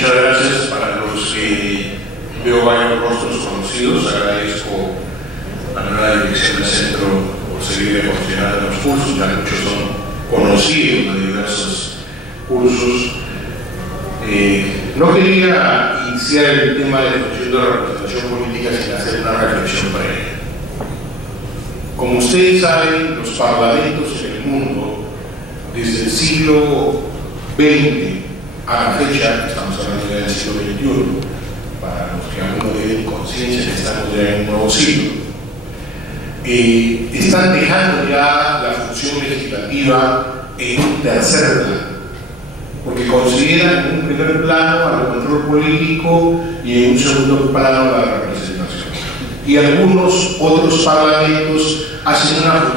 Muchas gracias. Para los que veo varios rostros conocidos, agradezco a la nueva dirección del centro por seguirme considerando los cursos. Ya muchos son conocidos de diversos cursos. No quería iniciar el tema de la función de la representación política sin hacer una reflexión previa. Como ustedes saben, los parlamentos en el mundo, desde el siglo XX a la fecha, estamos hablando ya del siglo XXI, para los que aún no tienen conciencia que estamos ya en un nuevo siglo, están dejando ya la función legislativa en un tercer plano, porque consideran en un primer plano al control político y en un segundo plano a la representación. Y algunos otros parlamentos hacen una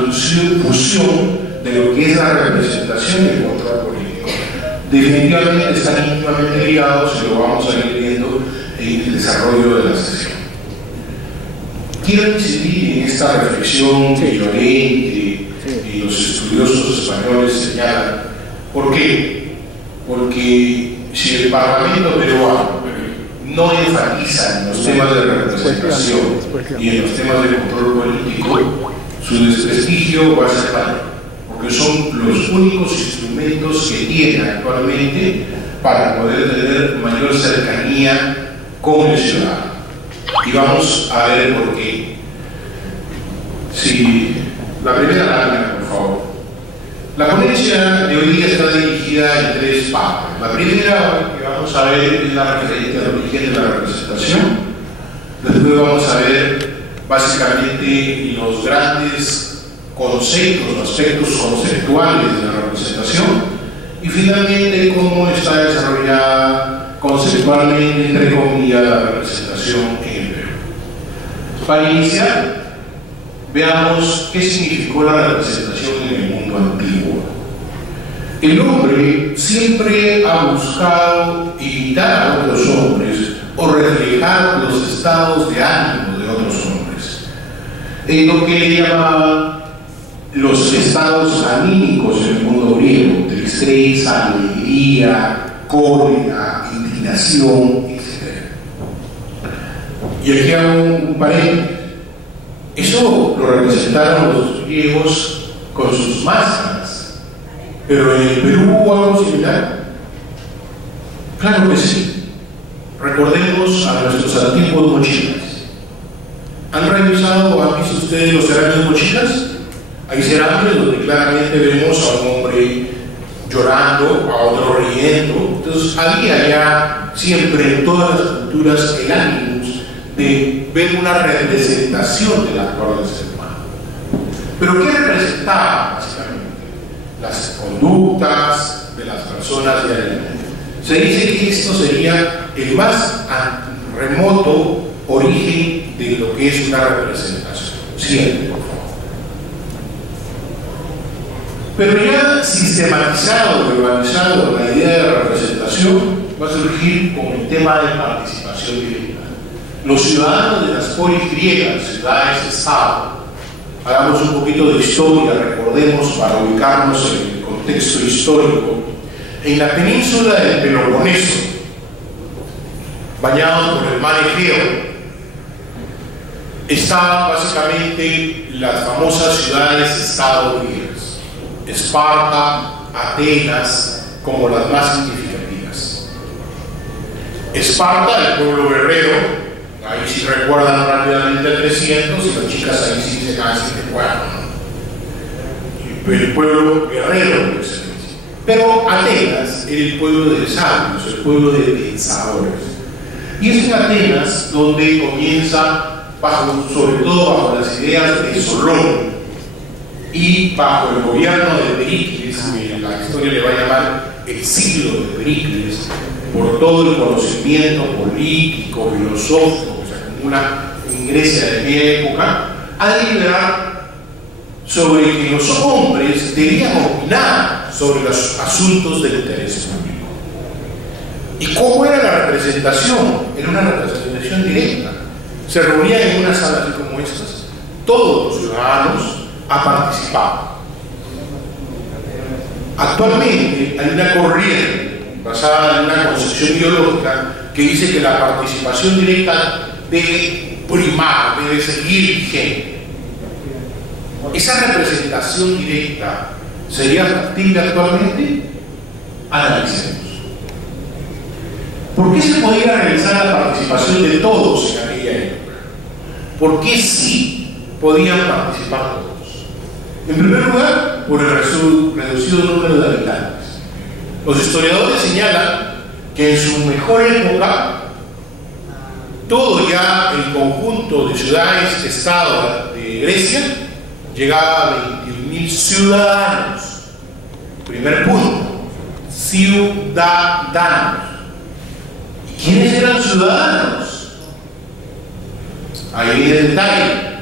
fusión de lo que es la representación y el control político. Definitivamente están íntimamente ligados y lo vamos a ir viendo en el desarrollo de la sesión. Quiero incidir en esta reflexión que Llorente y los estudiosos españoles señalan. ¿Por qué? Porque si el Parlamento peruano no enfatiza en los temas de representación y en los temas de control político, su desprestigio va a ser mayor, porque son los únicos instrumentos que tiene actualmente para poder tener mayor cercanía con el ciudadano. Y vamos a ver por qué. Si la primera lámina, por favor. La ponencia de hoy día está dirigida en tres partes. La primera que vamos a ver es la referente al origen de la representación. Después vamos a ver básicamente los grandes conceptos, aspectos conceptuales de la representación, y finalmente cómo está desarrollada conceptualmente, entre comillas, la representación en el Perú. Para iniciar, veamos qué significó la representación en el mundo antiguo. El hombre siempre ha buscado imitar a otros hombres o reflejar los estados de ánimo de otros hombres, en lo que le llamaban los estados anímicos en el mundo griego: tristeza, alegría, cólera, indignación, etc. Y aquí hago un paréntesis. Eso lo representaron los griegos con sus máscaras, pero en el Perú hubo algo similar. Claro que sí. Recordemos a nuestros antiguos mochilas. ¿Han revisado o han visto ustedes los cerámicos mochilas? Hay cerámicos donde claramente vemos a un hombre llorando, a otro riendo. Entonces había ya siempre en todas las culturas el ánimo de ver una representación del actual del ser humano. ¿Pero qué representaba básicamente? Las conductas de las personas diariamente. Se dice que esto sería el más remoto origen de lo que es una representación. Siempre, por favor. Pero ya sistematizado, organizado la idea de representación, va a surgir con el tema de participación directa. Los ciudadanos de las polis griegas, ciudades-estado, hagamos un poquito de historia, recordemos para ubicarnos en el contexto histórico. En la península del Peloponeso, bañados por el mar Egeo, estaban básicamente las famosas ciudades-estado griegas: Esparta, Atenas, como las más significativas. Esparta, el pueblo guerrero. Ahí sí recuerdan rápidamente a 300 y las chicas ahí sí se cansan de acuerdo, ¿no? El pueblo guerrero, pero Atenas era el pueblo de sabios, el pueblo de pensadores. Y es en Atenas donde comienza, sobre todo bajo las ideas de Solón y bajo el gobierno de Pericles, que la historia le va a llamar el siglo de Pericles, por todo el conocimiento político, filosófico que se acumula en Grecia de aquella época, a deliberar sobre que los hombres debían opinar sobre los asuntos del interés público. ¿Y cómo era la representación? Era una representación directa. Se reunían en una sala así como estas, todos los ciudadanos a participar. Actualmente hay una corriente basada en una concepción ideológica que dice que la participación directa debe primar, debe seguir vigente. ¿Esa representación directa sería factible actualmente? Analicemos. ¿Por qué se podía realizar la participación de todos en aquella época? ¿Por qué sí podían participar todos? En primer lugar, por el reducido número de habitantes. Los historiadores señalan que en su mejor época, todo ya el conjunto de ciudades-estado de Grecia llegaba a 21.000 ciudadanos. Primer punto, ciudadanos. ¿Y quiénes eran ciudadanos? Ahí viene el detalle.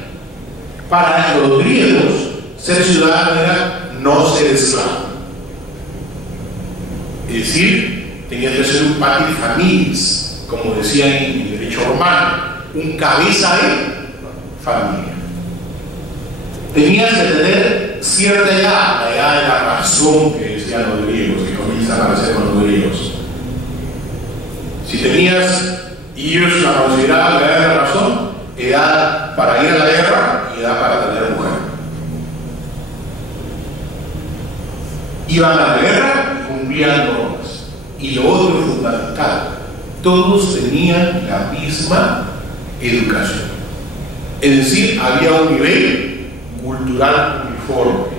Para los griegos, ser ciudadano era no ser esclavo. Es decir, tenía que ser un pater familias, como decía en el derecho romano, un cabeza de familia. Tenías que tener cierta edad, la edad de la razón que decían los griegos, que comienzan a aparecer con los griegos. Si tenías, y ellos la consideraban la edad de la razón, edad para ir a la guerra y edad para tener mujer. Iban a la guerra y cumplían normas. Y lo otro es fundamental, todos tenían la misma educación. Es decir, había un nivel cultural uniforme.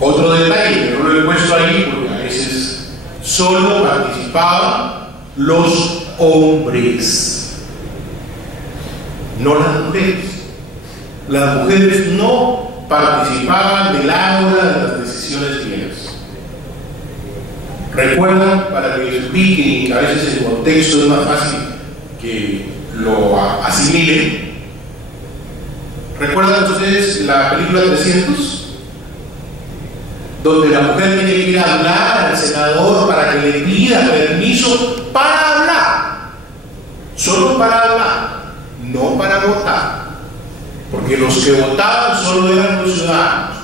Otro detalle que no lo he puesto ahí porque a veces solo participaban los hombres, no las mujeres. Las mujeres no participaban del ágora de las decisiones griegas. Recuerdan, para que les ubiquen, a veces el contexto es más fácil que lo asimilen. ¿Recuerdan ustedes la película 300? Donde la mujer tiene que ir a hablar al senador para que le pida permiso para hablar, solo para hablar, no para votar, porque los que votaban solo eran los ciudadanos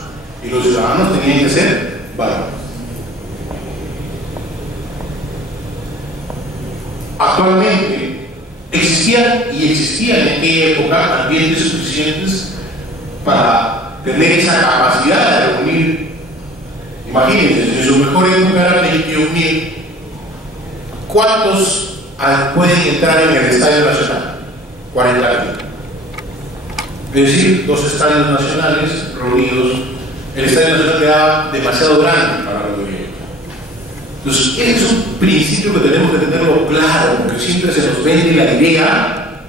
y los ciudadanos tenían que ser varones. Actualmente existían en aquella época ambientes suficientes para tener esa capacidad de reunir. Imagínense, en su mejor época eran 21.000. ¿Cuántos pueden entrar en el Estadio Nacional? 40.000. Es decir, dos estadios nacionales reunidos. El Estadio Nacional quedaba demasiado grande para los griegos. Entonces, ese es un principio que tenemos que tenerlo claro, porque siempre se nos vende la idea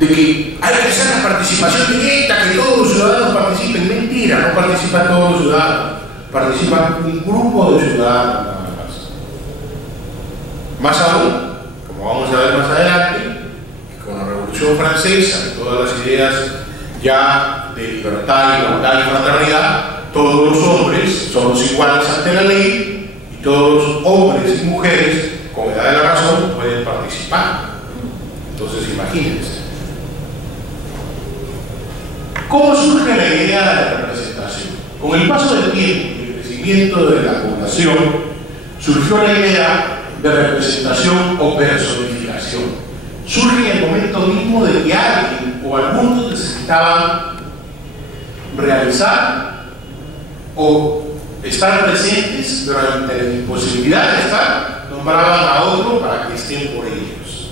de que hay que hacer la participación directa, que todos los ciudadanos participen. Mentira, no participan todos los ciudadanos. Participan un grupo de ciudadanos nada más. Más aún, como vamos a ver más adelante, con la Revolución Francesa y todas las ideas ya de libertad, igualdad y fraternidad, todos los hombres somos iguales ante la ley y todos los hombres y mujeres con edad de la razón pueden participar. Entonces imagínense. ¿Cómo surge la idea de la representación? Con el paso del tiempo de la población, surgió la idea de representación o personificación. Surge en el momento mismo de que alguien o algunos necesitaban realizar o estar presentes, pero ante la imposibilidad de estar, nombraban a otro para que estén por ellos.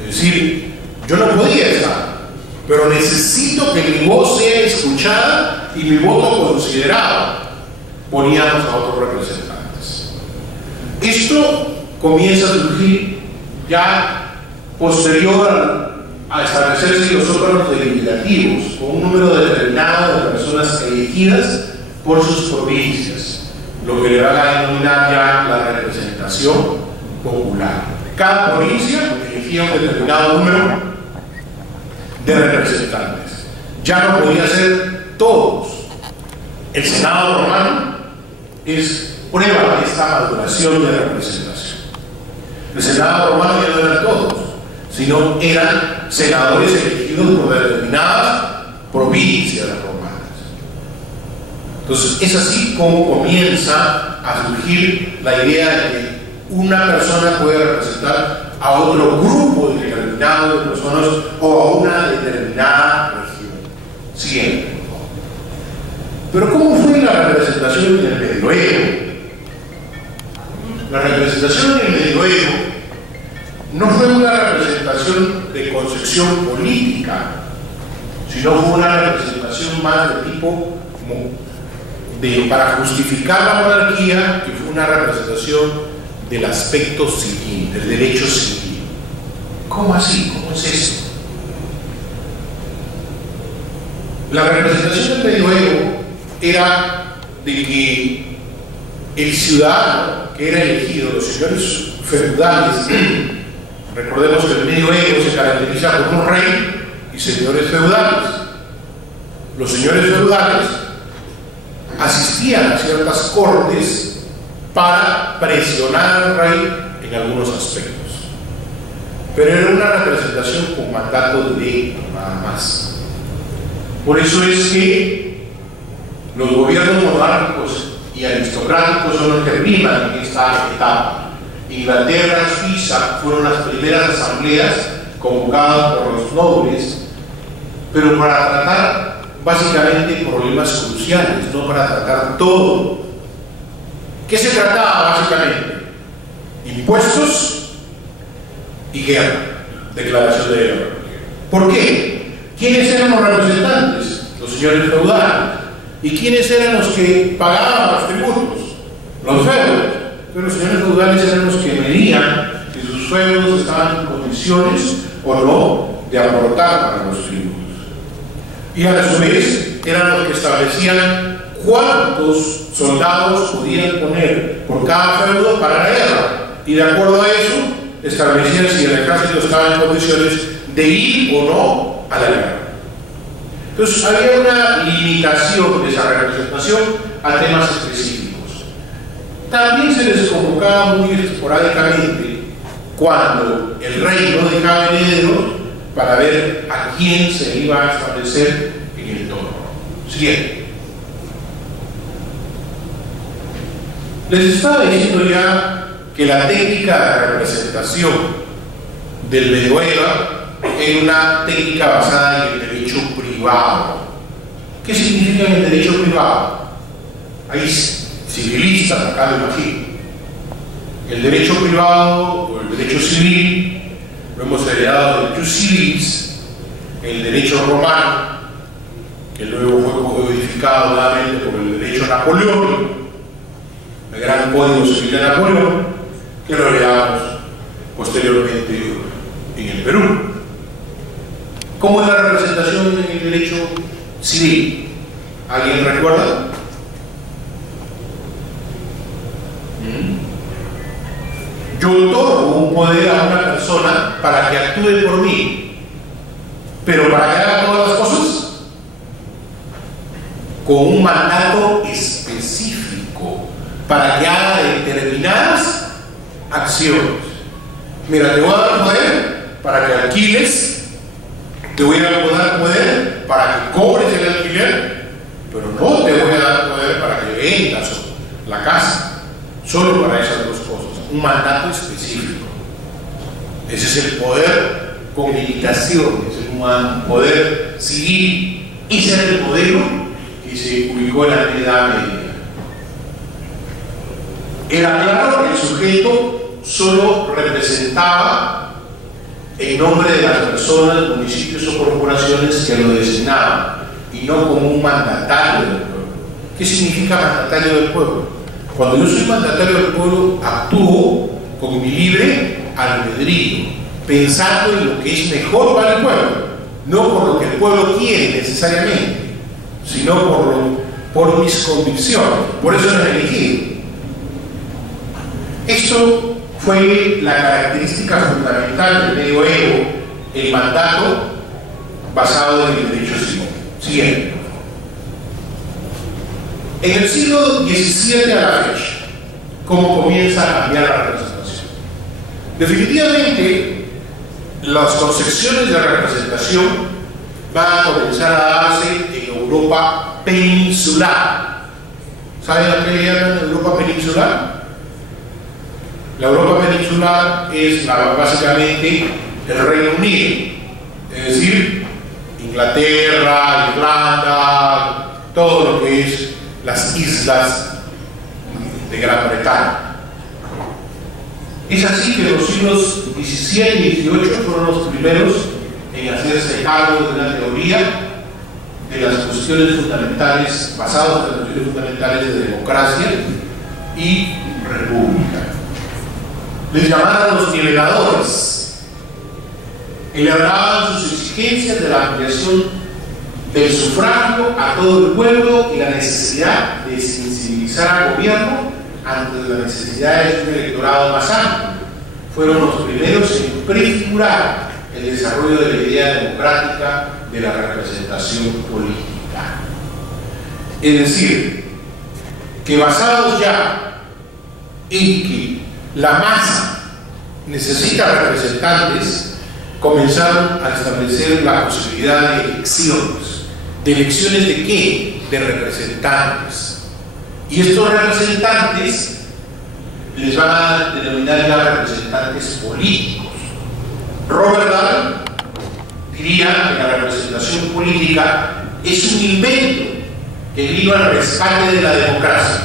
Es decir, yo no podía estar, pero necesito que mi voz sea escuchada y mi voto considerado. Poníamos a otros representantes. Esto comienza a surgir ya posterior a establecerse los órganos deliberativos con un número determinado de personas elegidas por sus provincias, lo que le van a denominar ya la representación popular. Cada provincia elegía un determinado número de representantes. Ya no podía ser todos. El Senado romano es prueba de esta maduración de representación. El Senado romano ya no eran todos, sino eran senadores elegidos por determinadas provincias romanas. Entonces, es así como comienza a surgir la idea de que una persona puede representar a otro grupo determinado de personas o a una determinada región. Siguiente. Pero ¿cómo fue la representación en el Medioevo? La representación en el Medioevo no fue una representación de concepción política, sino fue una representación más de tipo para justificar la monarquía, que fue una representación del aspecto civil, del derecho civil. ¿Cómo así? ¿Cómo es eso? La representación del Medioevo era de que el ciudadano que era elegido, los señores feudales, recordemos que el Medioevo se caracteriza por un rey y señores feudales. Los señores feudales asistían a ciertas cortes para presionar al rey en algunos aspectos, pero era una representación con mandato directo, nada más. Por eso es que los gobiernos monárquicos y aristocráticos son los que priman en esta etapa. Inglaterra y Suiza fueron las primeras asambleas convocadas por los nobles, pero para tratar básicamente problemas cruciales, no para tratar todo. ¿Qué se trataba básicamente? Impuestos y guerra, declaración de guerra. ¿Por qué? ¿Quiénes eran los representantes? Los señores feudales. ¿Y quiénes eran los que pagaban los tributos? Los feudos. Pero los señores feudales eran los que medían si sus feudos estaban en condiciones o no de aportar para los tributos. Y a su vez eran los que establecían cuántos soldados podían poner por cada feudo para la guerra. Y de acuerdo a eso, establecían si el ejército estaba en condiciones de ir o no a la guerra. Entonces había una limitación de esa representación a temas específicos. También se les convocaba muy esporádicamente cuando el rey no dejaba herederos para ver a quién se iba a establecer en el trono. Siguiente. Les estaba diciendo ya que la técnica de representación del Medioevo era una técnica basada en el derecho privado. ¿Qué significa el derecho privado? Hay civilistas, acá lo imagino. El derecho privado o el derecho civil lo hemos heredado del jus civis, el derecho romano, que luego fue codificado nuevamente por el derecho napoleónico, el gran código civil de Napoleón, que lo heredamos posteriormente en el Perú. ¿Cómo es la representación en el derecho civil? ¿Alguien recuerda? Yo otorgo un poder a una persona para que actúe por mí, pero para que haga todas las cosas con un mandato específico, para que haga determinadas acciones. Mira, te voy a dar poder para que alquiles, te voy a dar poder para que cobres el alquiler, pero no te voy a dar poder para que vendas la casa, solo para esas dos cosas. Un mandato específico. Ese es el poder con limitaciones, un poder civil. Ese era el modelo que se ubicó en la Edad Media. Era claro que el sujeto solo representaba en nombre de las personas, municipios o corporaciones que lo designaban, y no como un mandatario del pueblo. ¿Qué significa mandatario del pueblo? Cuando yo soy mandatario del pueblo, actúo con mi libre albedrío, pensando en lo que es mejor para el pueblo, no por lo que el pueblo quiere necesariamente, sino por mis convicciones. Por eso me he elegido. Esto fue la característica fundamental del Medioevo, el mandato basado en el derecho civil. Siguiente. En el siglo XVII a la fecha, ¿cómo comienza a cambiar la representación? Definitivamente, las concepciones de representación van a comenzar a darse en Europa peninsular, ¿Saben a qué le llaman Europa peninsular? La Europa peninsular es básicamente el Reino Unido, es decir, Inglaterra, Irlanda, todo lo que es las islas de Gran Bretaña. Es así que los siglos XVII y XVIII fueron los primeros en hacerse cargo de la teoría de las cuestiones fundamentales, basadas en las cuestiones fundamentales de democracia y república. Les llamaban los niveladores. Elaboraban sus exigencias de la ampliación del sufragio a todo el pueblo y la necesidad de sensibilizar al gobierno ante las necesidades de un electorado más amplio. Fueron los primeros en prefigurar el desarrollo de la idea democrática de la representación política. Es decir, que basados ya en que la masa necesita representantes, comenzaron a establecer la posibilidad de elecciones. ¿De elecciones de qué? De representantes. Y estos representantes les van a denominar ya representantes políticos. Robert Dahl diría que la representación política es un invento que vino al rescate de la democracia,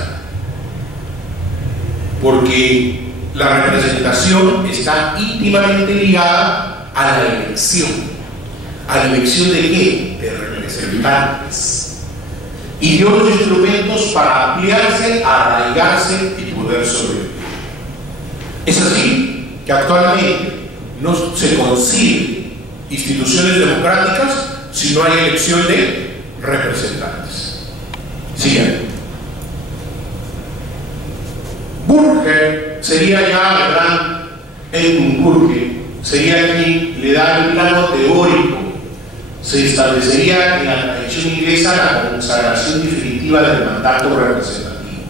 porque la representación está íntimamente ligada a la elección. ¿A la elección de qué? De representantes. Y dio los instrumentos para ampliarse, arraigarse y poder sobrevivir. Es así que actualmente no se conciben instituciones democráticas si no hay elección de representantes. Sigan. Burke sería ya el gran Edmund Burke, sería quien le da el plano teórico. Se establecería en la tradición inglesa la consagración definitiva del mandato representativo.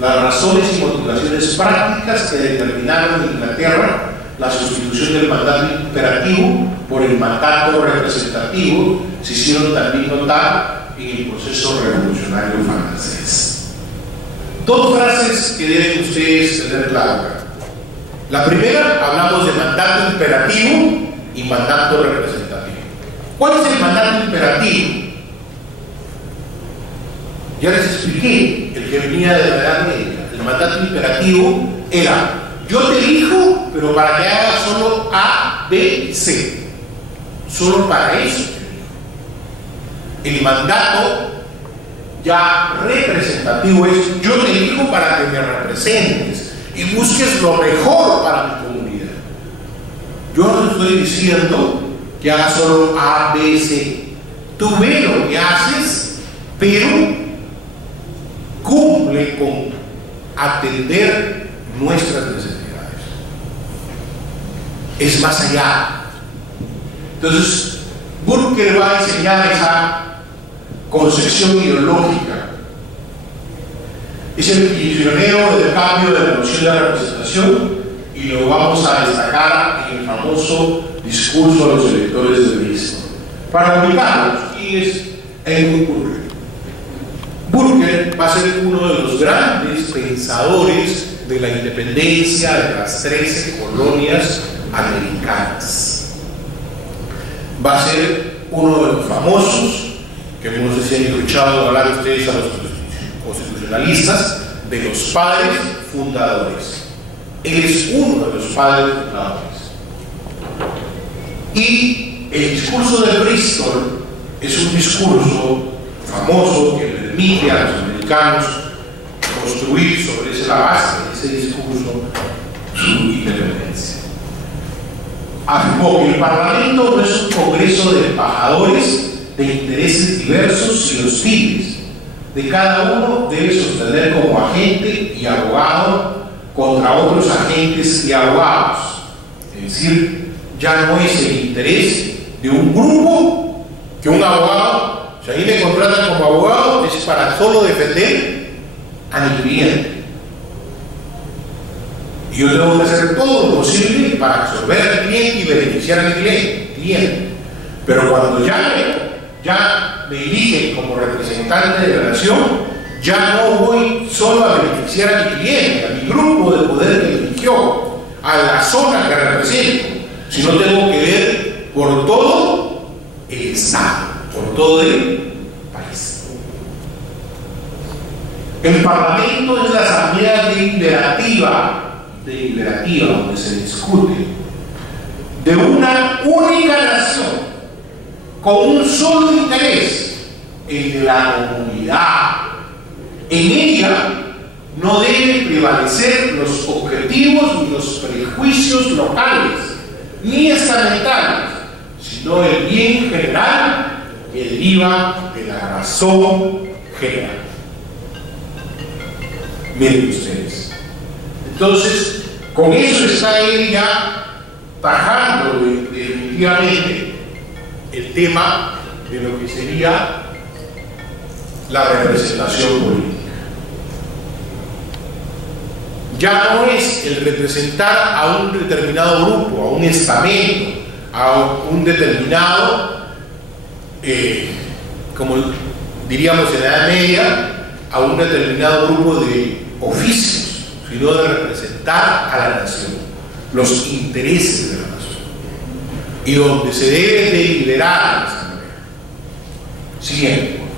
Las razones y motivaciones prácticas que determinaron en Inglaterra la sustitución del mandato imperativo por el mandato representativo se hicieron también notar en el proceso revolucionario francés. Dos frases que deben ustedes tener claras. La primera, hablamos de mandato imperativo y mandato representativo. ¿Cuál es el mandato imperativo? Ya les expliqué, el que venía de la Edad Media. El mandato imperativo era: yo te elijo, pero para que hagas solo A, B y C. Solo para eso. El mandato ya representativo es: yo te elijo para que me representes y busques lo mejor para mi comunidad. Yo no estoy diciendo que hagas solo A, B, C. Tú ve lo que haces, pero cumple con atender nuestras necesidades. Es más allá. Entonces, Burke va a enseñar esa concepción ideológica. Es el pionero del cambio de la noción de la representación y lo vamos a destacar en el famoso discurso a los electores de Bristol. Para ubicarlos, ¿quién es Edmund Burke? Burke va a ser uno de los grandes pensadores de la independencia de las 13 colonias americanas. Va a ser uno de los famosos, que no sé si han escuchado hablar ustedes a los constitucionalistas, de los padres fundadores. Él es uno de los padres fundadores. Y el discurso de Bristol es un discurso famoso que permite a los americanos construir sobre la base de ese discurso su independencia. Afirmó que el Parlamento no es un congreso de embajadores de intereses diversos y hostiles. De cada uno debe sostener como agente y abogado contra otros agentes y abogados. Es decir, ya no es el interés de un grupo que un abogado, si a mí me contratan como abogado, es para solo defender a mi cliente. Y yo tengo que hacer todo lo posible para absorber al cliente y beneficiar al cliente. Pero cuando ya me eligen como representante de la nación, Ya no voy solo a beneficiar a mi cliente, a mi grupo de poder que eligió, a la zona que represento, sino tengo que ver por todo el Estado, por todo el país. El Parlamento es la asamblea deliberativa donde se discute de una única nación con un solo interés, el de la comunidad. En ella no deben prevalecer los objetivos ni los prejuicios locales ni estamentales, sino el bien general que deriva de la razón general. Miren ustedes. Entonces, con eso está él ya tajando definitivamente el tema de lo que sería la representación política. Ya no es el representar a un determinado grupo, a un estamento, a un determinado, como diríamos en la Edad Media, a un determinado grupo de oficios, sino de representar a la nación, los intereses de la nación, y donde se debe de liderar de esta manera. Siguiente, por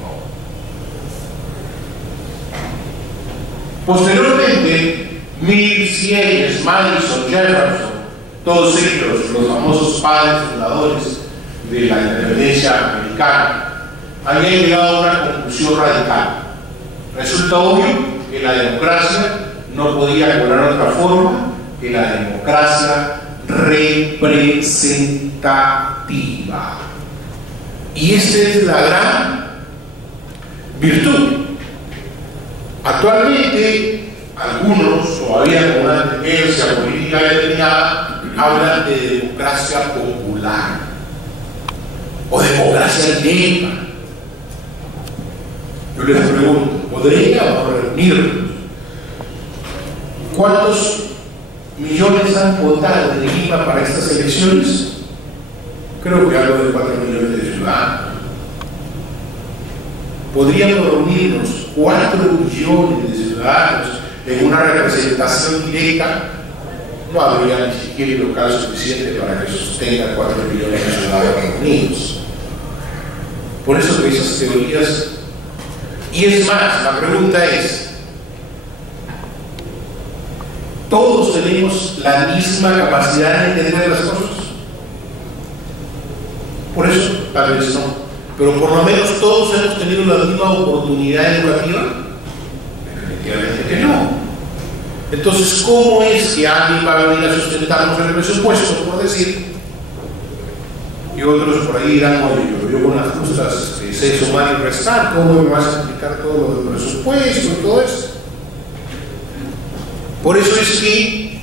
favor. Posteriormente, Mill, Sieyes, Madison, Jefferson, todos ellos, los famosos padres fundadores de la independencia americana, habían llegado a una conclusión radical. Resulta obvio que la democracia no podía cobrar otra forma que la democracia representativa. Y esta es la gran virtud. Actualmente, algunos, todavía con una tendencia política determinada, hablan de democracia popular o democracia directa. Yo les pregunto, ¿podríamos reunirnos? ¿Cuántos millones han votado en Lima para estas elecciones? Creo que algo de 4 millones de ciudadanos. ¿Podríamos reunirnos 4 millones de ciudadanos en una representación directa? No habría ni siquiera el local suficiente para que sostenga 4 millones de ciudadanos reunidos. Por eso que esas teorías. Y es más, la pregunta es, ¿todos tenemos la misma capacidad de entender las cosas? Por eso, tal vez no. Pero por lo menos todos hemos tenido la misma oportunidad educativa. Definitivamente que no. Entonces, ¿cómo es que alguien va a venir a sustentarnos el presupuesto, por decir? Y otros por ahí dirán, oye, yo con las justas sé sumar y restar, ¿cómo me vas a explicar todo lo del presupuesto y todo eso? Por eso es que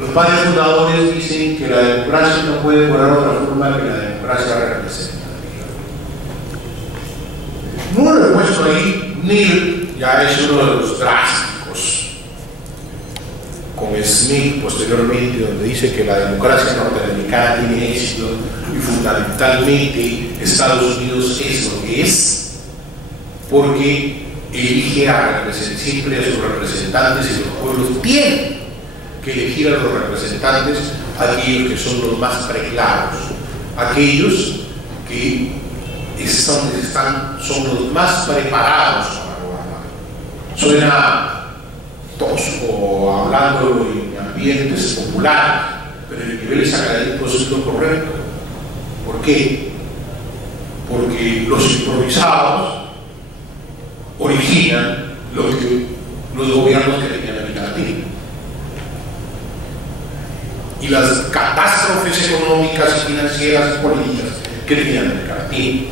los padres fundadores dicen que la democracia no puede cobrar otra forma que la democracia representativa. No lo he puesto ahí. Mill ya es uno de los drásticos, con Smith posteriormente, donde dice que la democracia norteamericana tiene éxito y fundamentalmente Estados Unidos es lo que es porque elige siempre a sus representantes, y los pueblos tienen que elegir a los representantes, aquellos que son los más preclaros, aquellos que son los más preparados para gobernar. Suena tosco hablando en ambientes populares, pero en niveles académicos es lo correcto. ¿Por qué? Porque los improvisados originan lo que los gobiernos que tenían América Latina. Y las catástrofes económicas y financieras y políticas que tenían América Latina.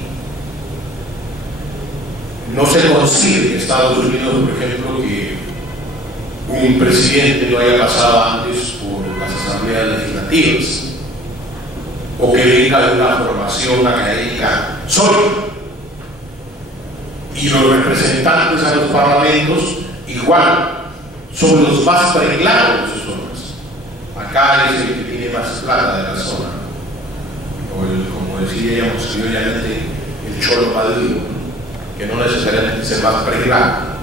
No se consigue en Estados Unidos, por ejemplo, que un presidente no haya pasado antes por las asambleas legislativas o que venga de una formación académica sólida. Y los representantes a los parlamentos igual son los más preclaros de sus zonas. Acá es el que tiene más plata de la zona, o como decíamos criollanamente, el cholo maduro. que no necesariamente se va a arreglar.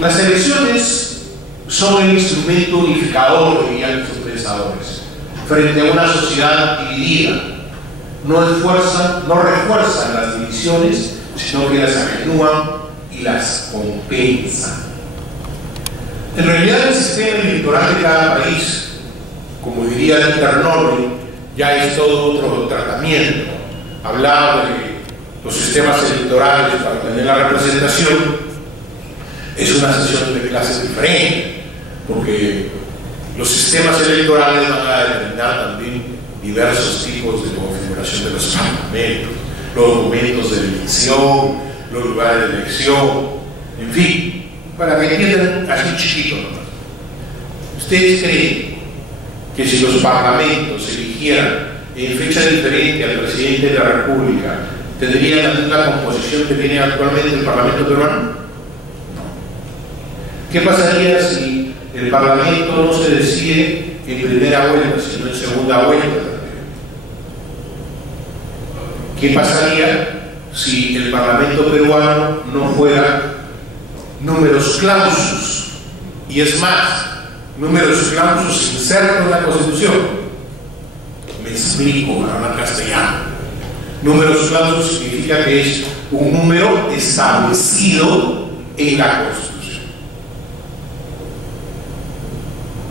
Las elecciones son el instrumento unificador, dirían los pensadores, frente a una sociedad dividida. No refuerzan las divisiones, sino que las atenúan y las compensan. En realidad, el sistema electoral de cada país, como diría Dieter Noble, ya es todo otro tratamiento. Hablar de los sistemas electorales para tener la representación es una sesión de clases diferente, porque los sistemas electorales van a determinar también diversos tipos de configuración de los parlamentos, los documentos de elección, los lugares de elección, en fin, para que entiendan así chiquito nomás. ¿Ustedes creen que si los parlamentos eligieran en fecha diferente al presidente de la República, tendrían la misma composición que tiene actualmente el Parlamento peruano? No. ¿Qué pasaría si el Parlamento no se decide en primera vuelta, sino en segunda vuelta también? ¿Qué pasaría si el Parlamento peruano no fuera números clausus? Y es más, números clausus insertos en la Constitución. Me explico para hablar castellano. Números clausus significa que es un número establecido en la Constitución.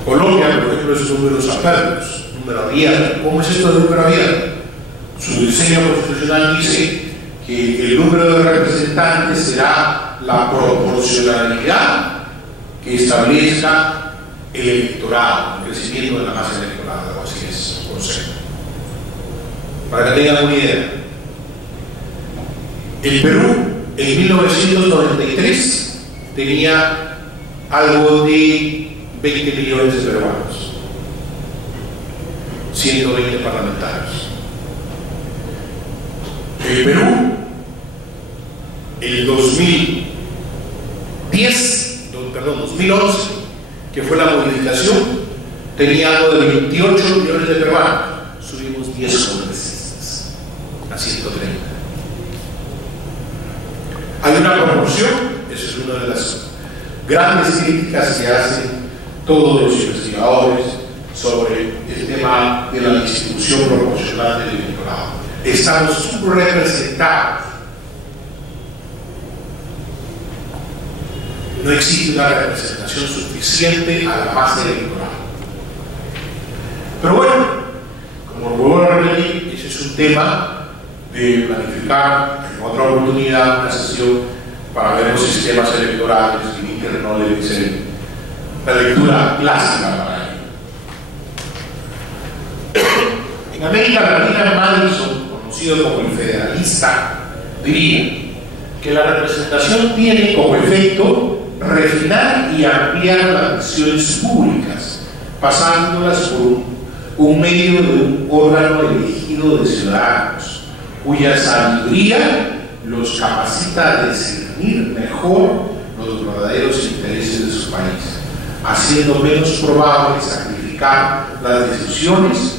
Colombia, por ejemplo, es números apertos, número abierto. ¿Cómo es esto de número abierto? Su diseño constitucional dice que el número de representantes será la proporcionalidad que establezca el electorado, el crecimiento de la masa electoral, algo así es el concepto. Para que tengan una idea, el Perú en 1993 tenía algo de 20 millones de peruanos, 120 parlamentarios. El Perú, el 2011, que fue la modificación, tenía algo de 28 millones de peruanos. Subimos 10 congresistas a 130. Hay una proporción, esa es una de las grandes críticas que hacen todos los investigadores sobre el tema de la distribución proporcional del electorado. Estamos subrepresentados. No existe una representación suficiente a la base electoral. Pero bueno, como vuelvo a repetir, ese es un tema de planificar en otra oportunidad una sesión para ver los sistemas electorales. Y Dieter Noble dice la lectura clásica para ello. En América Latina, Madison, conocido como el federalista, diría que la representación tiene como efecto refinar y ampliar las acciones públicas, pasándolas por un medio de un órgano elegido de ciudadanos, cuya sabiduría los capacita a discernir mejor los verdaderos intereses de su país, haciendo menos probable sacrificar las decisiones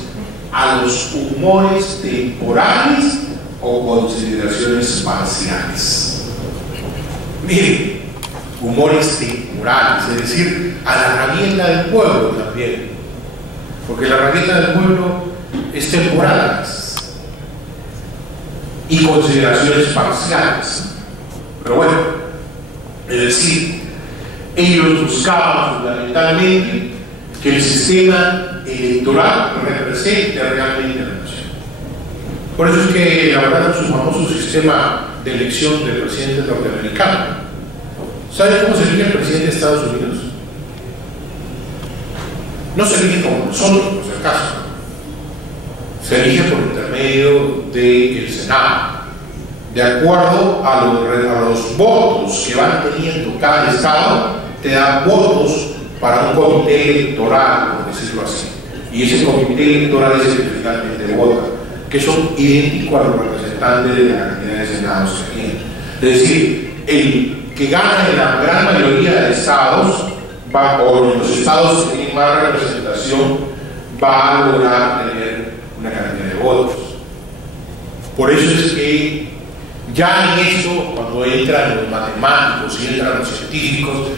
a los humores temporales o consideraciones parciales. Miren, humores temporales, es decir, a la herramienta del pueblo también, porque la herramienta del pueblo es temporal, y consideraciones parciales. Pero bueno, es decir, ellos buscaban fundamentalmente que el sistema electoral represente realmente la nación. Por eso es que elaboraron su famoso sistema de elección del presidente norteamericano. ¿Saben cómo se elige el presidente de Estados Unidos? No se elige como nosotros, por si acaso. Se elige por intermedio del Senado, de acuerdo a los votos que van teniendo cada estado. Te dan votos para un comité electoral, por decirlo así, y ese comité electoral es el que finalmente vota, que son idénticos a los representantes de la cantidad de senados que tienen. Es decir, el que gana en la gran mayoría de estados, o los estados que tienen más representación, va a lograr tener una cantidad de votos. Por eso es que Ya en esto, cuando entran los matemáticos y entran los científicos,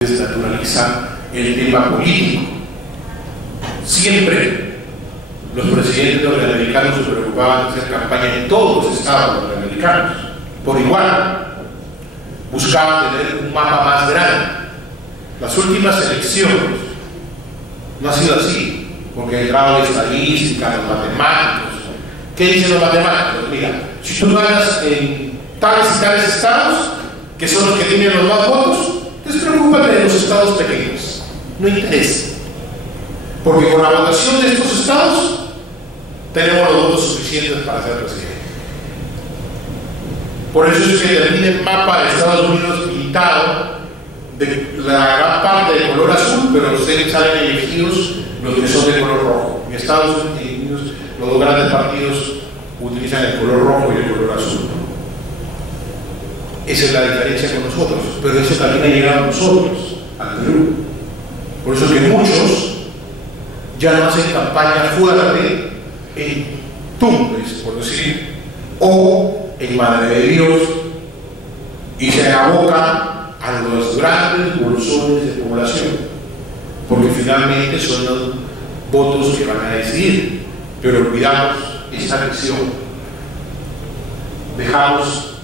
desnaturaliza el tema político. Siempre los presidentes norteamericanos se preocupaban de hacer campaña en todos los estados norteamericanos, por igual. Buscaban tener un mapa más grande. Las últimas elecciones no ha sido así, porque hay grado de estadística, los matemáticos. ¿Qué dicen los matemáticos? Mira, si tú ganas en tales y tales estados, que son los que tienen los más votos, despreocúpate de los estados pequeños. No interesa. Porque con la votación de estos estados, tenemos los votos suficientes para ser presidente. Por eso es que termina el mapa de Estados Unidos pintado de la gran parte de color azul, pero ustedes salen elegidos los que son de color rojo. En Estados Unidos, los dos grandes partidos utilizan el color rojo y el color azul. Esa es la diferencia con nosotros, pero eso también ha llegado a nosotros, al Perú. Por eso es que muchos ya no hacen campaña fuerte en Tumbes, por decir, o en Madre de Dios, y se abocan a los grandes bolsones de población, porque finalmente son los votos que van a decidir. Pero olvidamos esta visión, dejamos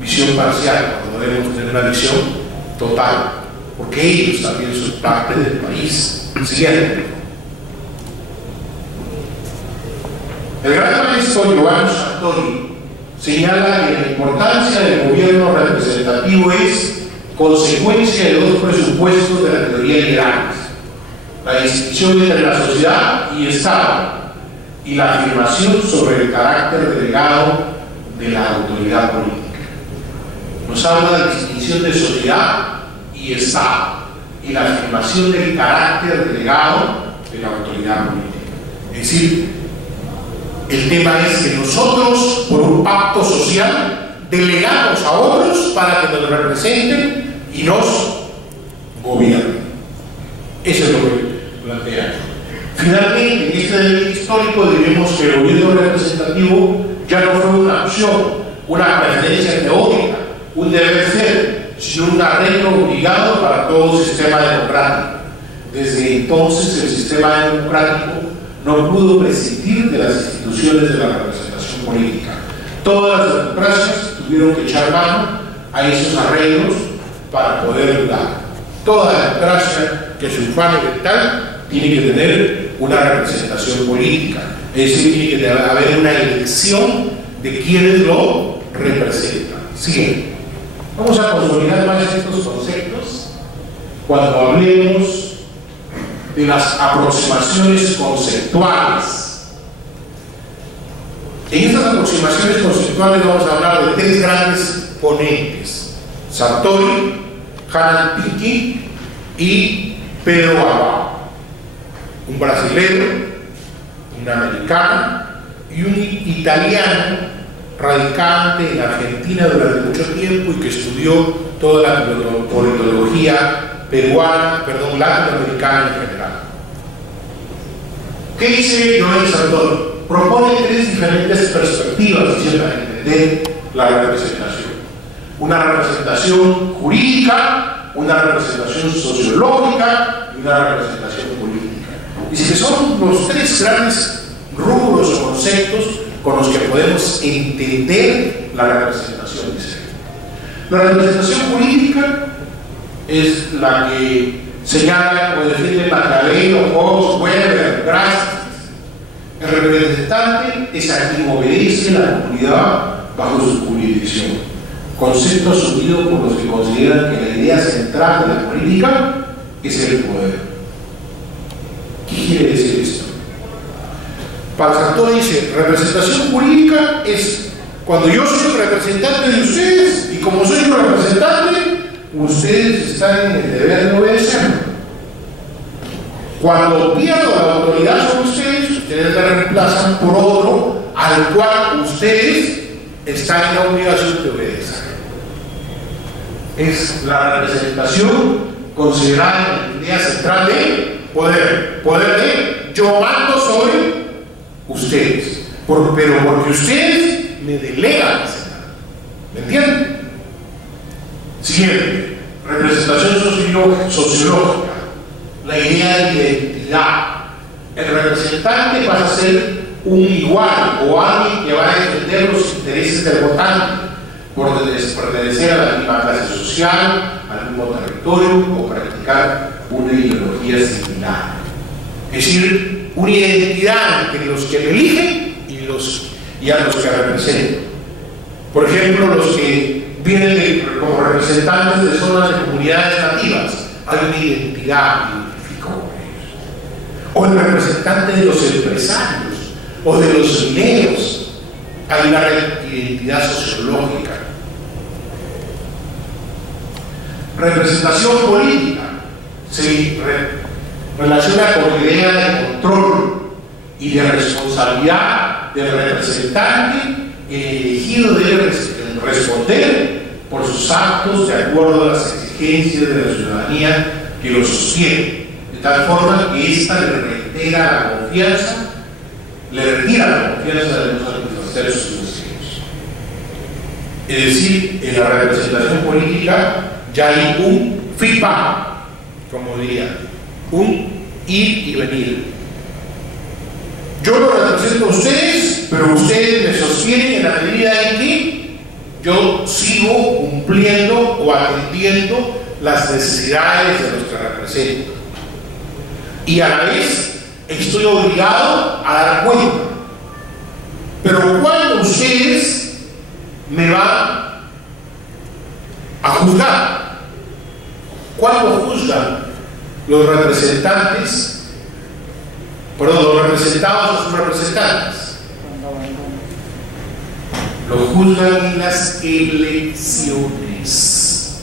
visión parcial cuando debemos tener una visión total, porque ellos también son parte del país. Siguiente. El gran maestro Giovanni Sartori señala que la importancia del gobierno representativo es consecuencia de dos presupuestos de la teoría liberal: la distinción entre la sociedad y Estado, y la afirmación sobre el carácter delegado de la autoridad política. Nos habla de distinción de sociedad y Estado, y la afirmación del carácter delegado de la autoridad política. Es decir, el tema es que nosotros, por un pacto social, delegamos a otros para que nos representen y nos gobiernen. Eso es lo que plantea. Finalmente, en este debate histórico diremos que el gobierno representativo ya no fue una opción, una preferencia teórica, un deber ser, sino un arreglo obligado para todo sistema democrático. Desde entonces el sistema democrático no pudo prescindir de las instituciones de la representación política. Todas las democracias tuvieron que echar mano a esos arreglos para poder dar. Toda democracia que se ufane de tal tiene que tener una representación política, es decir, tiene que haber una elección de quienes lo representan. Siguiente. Vamos a consolidar más estos conceptos cuando hablemos de las aproximaciones conceptuales. En estas aproximaciones conceptuales vamos a hablar de tres grandes ponentes: Sartori, Hanan Picchi y Pedro Abao, un brasileño, un americano y un italiano radicante en Argentina durante mucho tiempo y que estudió toda la politología latinoamericana en general. ¿Qué dice Giovanni Sartori? Propone tres diferentes perspectivas para entender la representación: una representación jurídica, una representación sociológica y una representación política. Dice que son los tres grandes rubros o conceptos con los que podemos entender la representación. La representación política es la que señala o defiende Maquiavelo, Hobbes, Weber, Gramsci. El representante es a quien obedece la comunidad bajo su jurisdicción. Concepto asumido por los que consideran que la idea central de la política es el poder. ¿Qué quiere decir esto? Para Sartori dice: representación política es cuando yo soy el representante de ustedes, y como soy el representante, ustedes están en el deber de obedecerme. Cuando pierdo la autoridad sobre ustedes, ustedes la reemplazan por otro al cual ustedes están en la obligación de obedecer. Es la representación considerada en la idea central de poder. Poder de yo mando sobre ustedes, pero porque ustedes me delegan. ¿Me entienden? Siguiente, representación sociológica, la idea de identidad. El representante pasa a ser un igual o alguien que va a defender los intereses del votante por pertenecer a la misma clase social, al mismo territorio o practicar una ideología similar. Es decir, una identidad entre los que me eligen y a los que representan. Por ejemplo, los que vienen como representantes de zonas de comunidades nativas, hay una identidad identifica con ellos. O el representante de los empresarios o de los mineros, hay una identidad sociológica. Representación política se relaciona con la idea de control y de responsabilidad del representante. El elegido debe responder por sus actos de acuerdo a las exigencias de la ciudadanía que lo sostiene, de tal forma que ésta le retira la confianza de no satisfacer sus deseos. Es decir, en la representación política ya hay un feedback, como diría, un ir y venir. Yo lo represento a ustedes, pero ustedes me sostienen en la medida en que yo sigo cumpliendo o atendiendo las necesidades de los que represento. Y a la vez estoy obligado a dar cuenta. Pero cuando ustedes me van a juzgar, ¿cuándo juzgan los representantes? Perdón, los representados o sus representantes. Lo juzgan en las elecciones.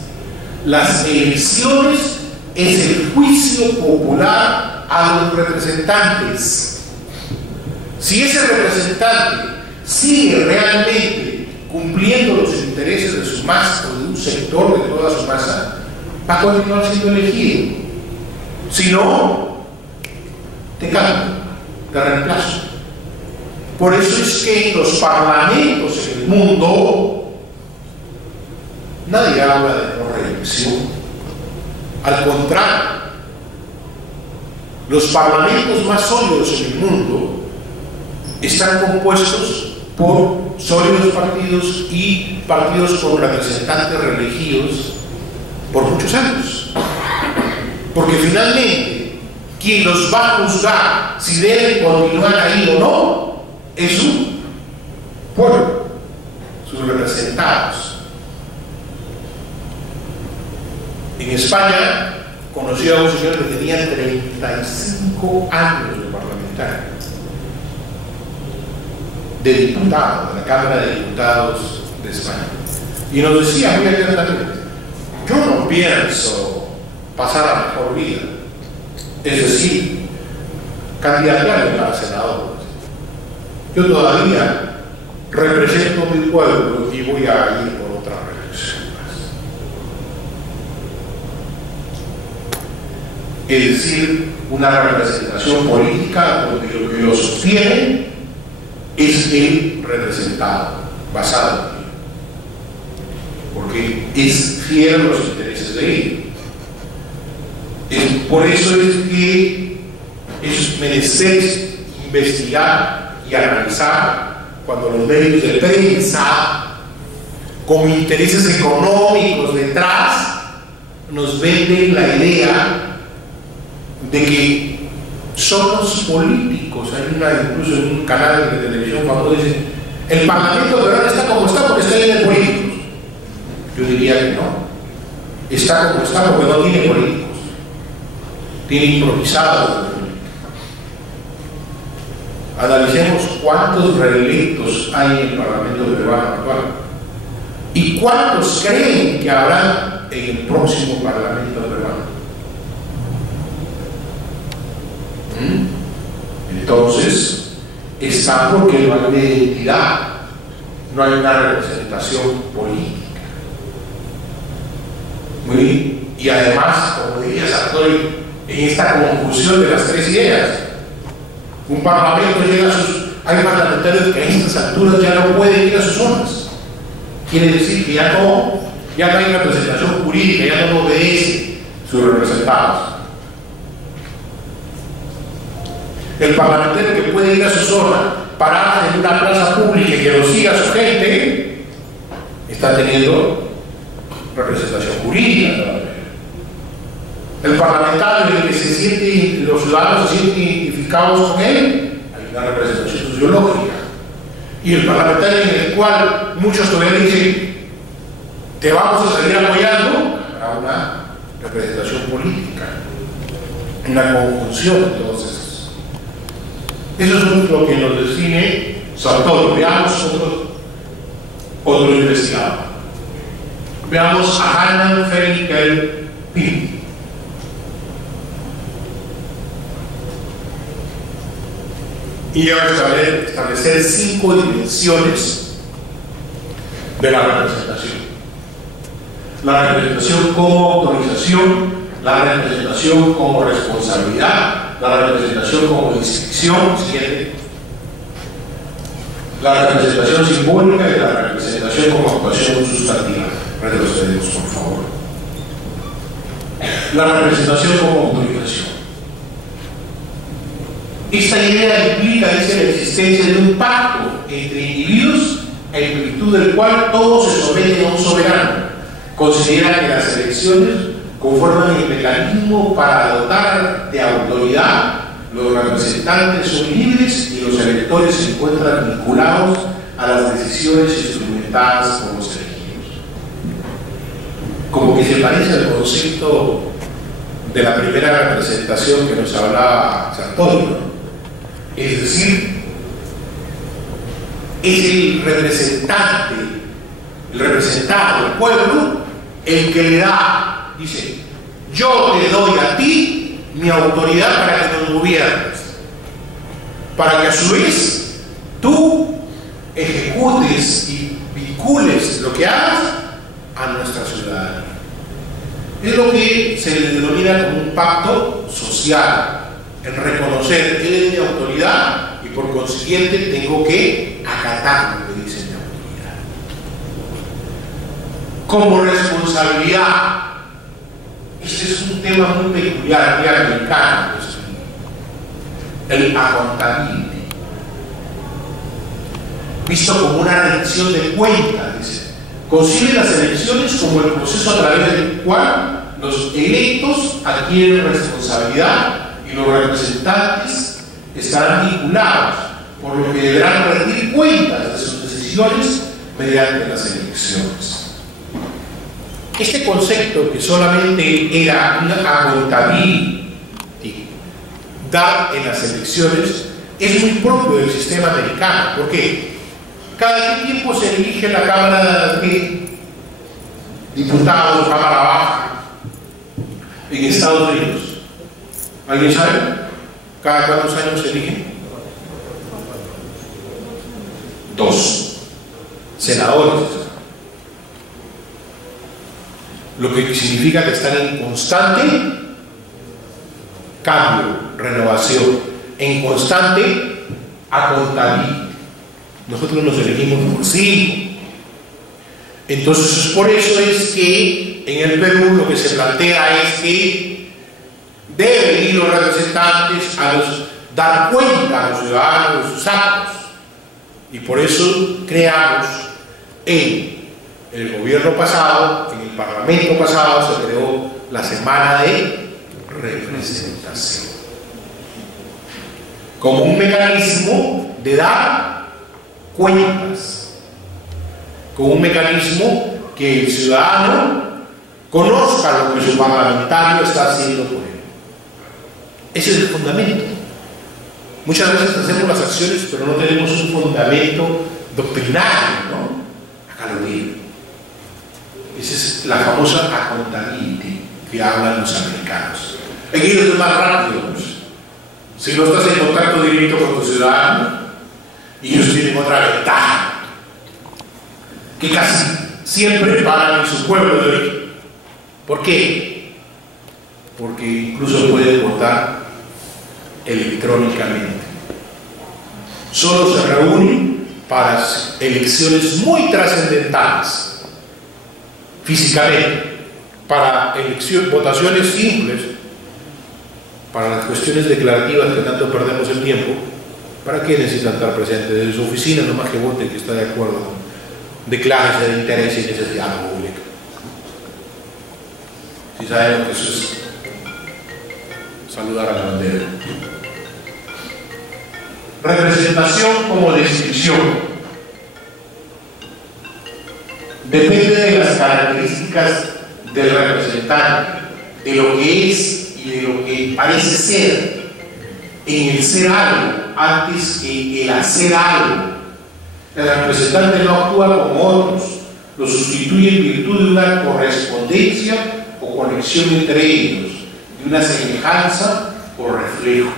Las elecciones es el juicio popular a los representantes. Si ese representante sigue realmente cumpliendo los intereses de su masa o de un sector de toda su masa, va a continuar siendo elegido. Si no, te cambio, te reemplazo. Por eso es que en los parlamentos en el mundo nadie habla de no reelección. Al contrario, los parlamentos más sólidos en el mundo están compuestos por sólidos partidos y partidos con representantes reelegidos por muchos años. Porque finalmente quien los va a juzgar si deben continuar ahí o no es su pueblo, sus representados. En España conocí a un señor que tenía 35 años de parlamentario, de diputado, de la Cámara de Diputados de España, y nos decía muy abiertamente: yo no pienso pasar a mejor vida, es decir, candidatearme para senador. Yo todavía represento a mi pueblo y voy a ir por otra reelección más. Es decir, una representación política donde lo que lo sostiene es el representado, basado en él, porque es fiel a los intereses de él. Por eso es que es menester investigar y analizar cuando los medios de prensa con intereses económicos detrás nos venden la idea de que son los políticos. Hay incluso en un canal de televisión famoso dice: el Parlamento de verdad está como está porque está lleno de políticos. Yo diría que no, está como está porque no tiene políticos, tiene improvisados. Analicemos cuántos reelectos hay en el Parlamento peruano actual y cuántos creen que habrá en el próximo Parlamento peruano. Entonces, está porque no hay una identidad, no hay una representación política. Muy bien. Y además, como diría Sartori, en esta confusión de las tres ideas, un parlamento llega a sus... Hay parlamentarios que a estas alturas ya no pueden ir a sus zonas. quiere decir que ya no hay representación jurídica, ya no obedece sus representados. El parlamentario que puede ir a su zona, parar en una plaza pública y que lo siga su gente, está teniendo representación jurídica. El parlamentario en el que se siente, los ciudadanos se sienten identificados con él, hay una representación sociológica. Y el parlamentario en el cual muchos todavía dicen, te vamos a seguir apoyando, habrá una representación política, una conjunción de todos esos. Eso es lo que nos define Sartori. Veamos otro investigado. Veamos a Hannah Fennikel Pym. Y va a establecer 5 dimensiones de la representación. La representación como autorización, la representación como responsabilidad, la representación como inscripción, la representación simbólica y la representación como actuación sustantiva. Retrocedemos, por favor. La representación como autorización. Esta idea implica, dice, la existencia de un pacto entre individuos en virtud del cual todos se someten a un soberano. Considera que las elecciones conforman el mecanismo para dotar de autoridad. Los representantes son libres y los electores se encuentran vinculados a las decisiones instrumentadas por los elegidos. Como que se parece al concepto de la primera representación que nos hablaba Sartori, ¿no? Es decir, es el representante, el representado del pueblo, el que le da, dice, yo te doy a ti mi autoridad para que nos gobiernes, para que a su vez tú ejecutes y vincules lo que hagas a nuestra ciudadanía. Es lo que se le denomina como un pacto social, el reconocer que es mi autoridad y por consiguiente tengo que acatar lo que dice mi autoridad. Como responsabilidad, este es un tema muy peculiar, muy americano, el accountability, visto como una rendición de cuentas, dice. Concibe las elecciones como el proceso a través del cual los electos adquieren responsabilidad y los representantes estarán vinculados, por lo que deberán rendir cuentas de sus decisiones mediante las elecciones. Este concepto, que solamente era una accountability, dar en las elecciones, es muy propio del sistema americano. ¿Por qué? Cada qué tiempo se elige la Cámara de Diputados, Cámara Baja, en Estados Unidos. ¿Alguien sabe? ¿Cada cuántos años se eligen? 2 senadores. Lo que significa que están en constante cambio, renovación, en constante accountability. Nosotros nos elegimos por 5. Entonces, por eso es que en el Perú lo que se plantea es que deben ir los representantes a dar cuenta a los ciudadanos de sus actos. Y por eso creamos en el gobierno pasado, en el parlamento pasado, se creó la semana de representación, como un mecanismo de dar cuentas, como un mecanismo que el ciudadano conozca lo que su parlamentario está haciendo por él. Ese es el fundamento. Muchas veces hacemos las acciones, pero no tenemos un fundamento doctrinario, ¿no? Acá lo digo. Esa es la famosa accountability que hablan los americanos. En ellos es más rápido, pues. Si no estás en contacto directo con tu ciudadano, ellos tienen otra ventaja, que casi siempre pagan en su pueblo de origen. ¿Por qué? Porque incluso pueden votar electrónicamente. Solo se reúnen para elecciones muy trascendentales, físicamente, para votaciones simples, para las cuestiones declarativas que tanto perdemos el tiempo. ¿Para qué necesitan estar presentes desde su oficina? Nomás que vote que está de acuerdo, declárese de interés y necesidad pública. Si sabemos que eso es saludar a la bandera. Representación como descripción. Depende de las características del representante, de lo que es y de lo que parece ser, en el ser algo antes que el hacer algo. El representante no actúa como otros, lo sustituye en virtud de una correspondencia o conexión entre ellos, de una semejanza o reflejo.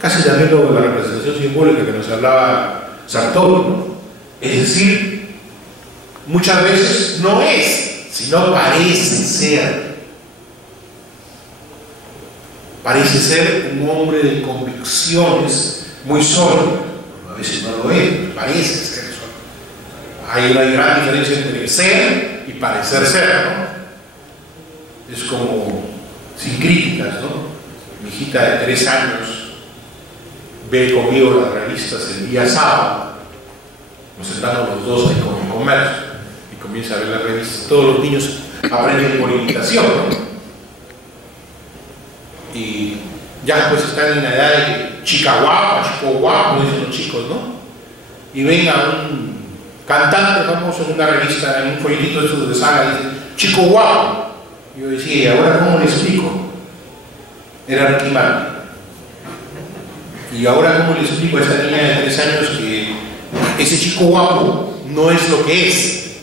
Casi también lo de la representación simbólica que nos hablaba Sartori, ¿no? Es decir, muchas veces no es, sino parece ser. Parece ser un hombre de convicciones muy sólidas. A veces no lo es, parece ser eso. Hay una gran diferencia entre ser y parecer ser, ¿no? Es como, sin críticas, ¿no? Mi hijita de 3 años ve conmigo las revistas el día sábado, nos sentamos los dos ahí con el comercio y comienza a ver las revistas. Todos los niños aprenden por imitación, ¿no? Y ya pues están en la edad de chica guapa, chico guapo, dicen los chicos, ¿no? Y ven a un cantante famoso en una revista, en un folletito de esos de saga, dice, chico guapo. Y yo decía, ¿y ahora cómo le explico? Era Ricky Martin. Y ahora cómo le explico a esa niña de 3 años que ese chico guapo no es lo que es.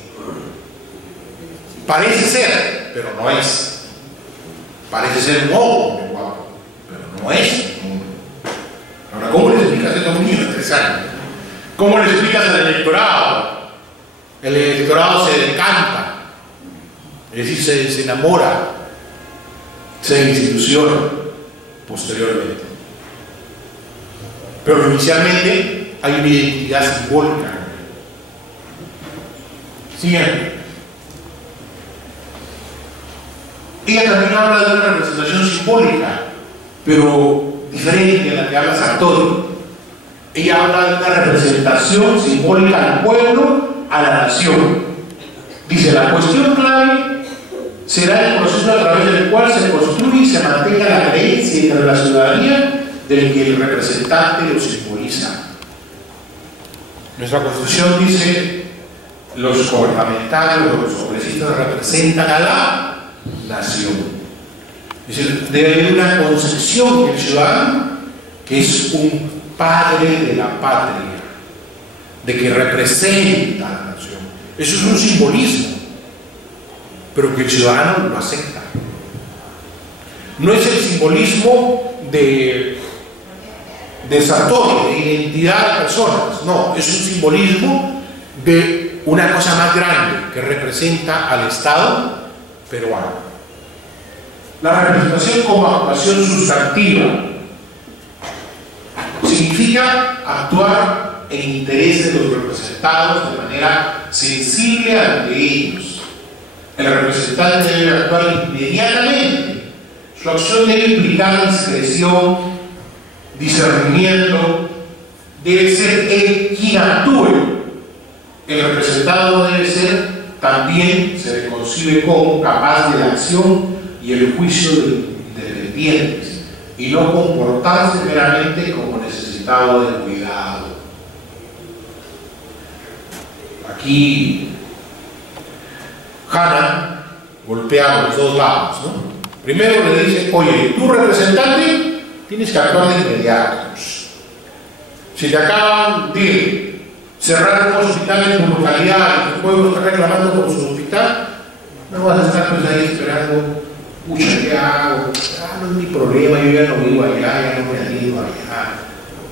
Parece ser, pero no es. Parece ser un hombre guapo, pero no es un hombre. Ahora, ¿cómo le explicas a un niño de 3 años? ¿Cómo le explicas al electorado? El electorado se decanta, es decir, se enamora, se desilusiona posteriormente. Pero inicialmente hay una identidad simbólica. Siguiente. Ella también habla de una representación simbólica, pero diferente a la que habla Sartori. Ella habla de una representación simbólica al pueblo, a la nación. Dice, la cuestión clave será el proceso a través del cual se construye y se mantenga la creencia entre la ciudadanía del que el representante lo simboliza. Nuestra Constitución dice, los gubernamentales, los congresistas representan a la nación. Es decir, debe haber una concepción del ciudadano que es un padre de la patria, de que representa a la nación. Eso es un simbolismo, pero que el ciudadano lo acepta. No es el simbolismo de Sartori, de identidad de personas, no, es un simbolismo de una cosa más grande que representa al Estado peruano. La representación como actuación sustantiva significa actuar en interés de los representados de manera sensible ante ellos. El representante debe actuar inmediatamente. Su acción debe implicar discreción, discernimiento, debe ser él quien actúe. El representado debe ser también, se le concibe como capaz de la acción y el juicio de independientes y no comportarse meramente como necesitado de cuidado. Aquí Hannah golpea a los dos lados, ¿no? Primero le dice, oye, tu representante tienes que actuar de inmediato. Si te acaban de cerrar un hospital en tu localidad y tu pueblo está reclamando por su hospital, no vas a estar pues ahí esperando, pucha, ¿qué hago? Ah, no es mi problema, yo ya no vivo allá, ya no me han ido allá.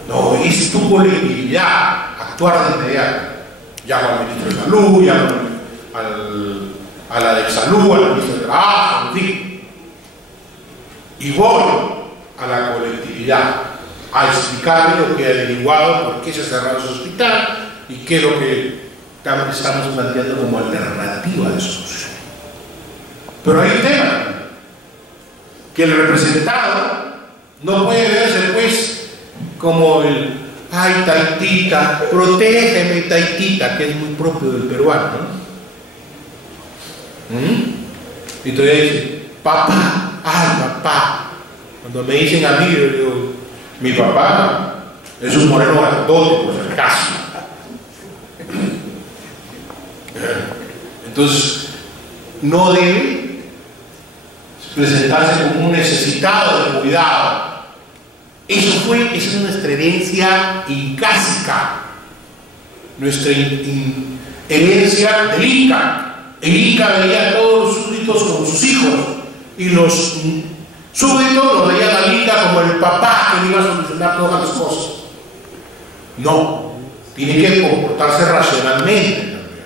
No, es tu colectividad, actuar de inmediato. Llamo al ministro de Salud, llamo a la de Salud, al ministro de Trabajo, en fin. Y voy a la colectividad, a explicarle lo que ha averiguado, por qué se ha cerrado su hospital y qué es lo que estamos planteando como alternativa de solución. Pero hay un tema, que el representado no puede verse pues como el ay taitita, protégeme taitita, que es muy propio del peruano, ¿no? Y todavía dice, papá, ay papá. Cuando me dicen a mí, yo digo, mi papá es un moreno grandote, por si acaso. Entonces, no debe presentarse como un necesitado de cuidado. Esa es nuestra herencia incásica, nuestra herencia del Inca. El Inca veía a todos los súbditos como sus hijos y los súbditos lo veían al Inca como el papá que iba a solucionar todas las cosas. No, tiene que comportarse racionalmente también,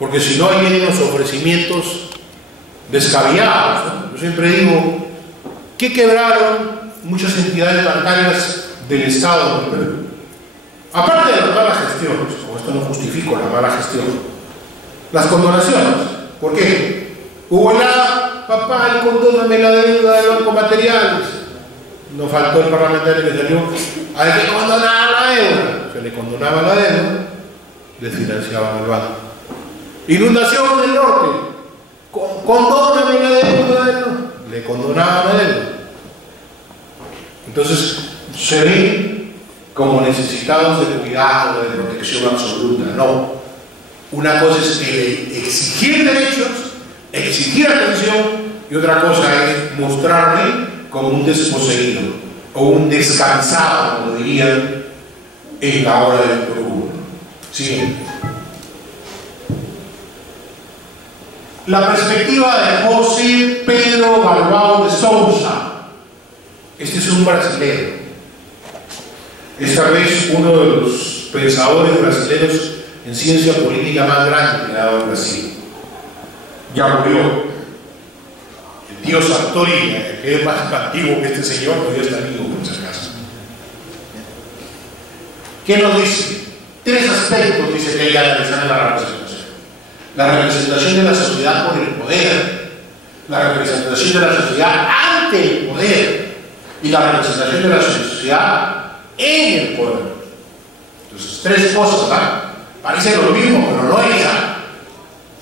porque si no, ahí vienen los ofrecimientos descabellados, ¿no? Yo siempre digo, ¿qué quebraron muchas entidades bancarias del Estado del Perú? Aparte de las malas gestiones, o esto no justifico la mala gestión, las condonaciones. ¿Por qué? Hubo la, papá, condóname la deuda del Banco Materiales. No faltó el parlamentario que salió, hay que condonar la deuda. Se le condonaba la deuda, desfinanciaban el banco. Inundación del norte, condóname la deuda del norte. Le condonaban la deuda. Entonces, se ven como necesitados de cuidado, de protección absoluta. No. Una cosa es exigir derechos, exigir atención, y otra cosa es mostrarme como un desposeído o un descansado, como dirían en la hora del Perú. Siguiente. La perspectiva de José Pedro Galvão de Souza. Este es un brasileño. Esta vez uno de los pensadores brasileños en ciencia política más grande que ha dado Brasil. Ya murió. El tío Sartori, que es más antiguo que este señor, todavía está vivo en muchas casas. ¿Qué nos dice? Tres aspectos dice que hay que analizar en la representación. La representación de la sociedad por el poder, la representación de la sociedad ante el poder y la representación de la sociedad en el poder. Entonces, tres cosas, ¿verdad? Parece lo mismo, pero no es esa.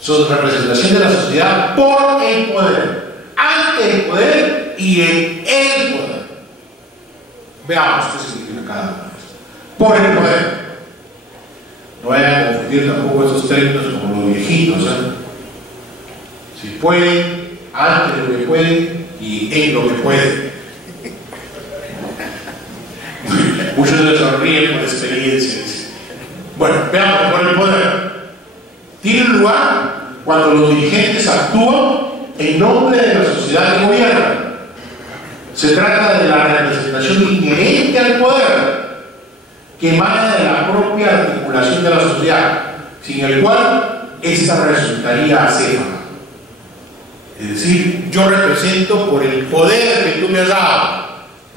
Son representación de la sociedad por el poder, ante el poder y en el poder. Veamos qué significa cada uno de estos. Por el poder. No vayan a confundir tampoco esos términos como los viejitos, ¿eh? Si pueden, ante lo que pueden y en lo que pueden. Muchos se sonríen por experiencias. Bueno, veamos, por el poder. Tiene lugar cuando los dirigentes actúan en nombre de la sociedad que gobierna. Se trata de la representación inherente al poder, que emana de la propia articulación de la sociedad, sin el cual esta resultaría acéfala. Es decir, yo represento por el poder que tú me has dado.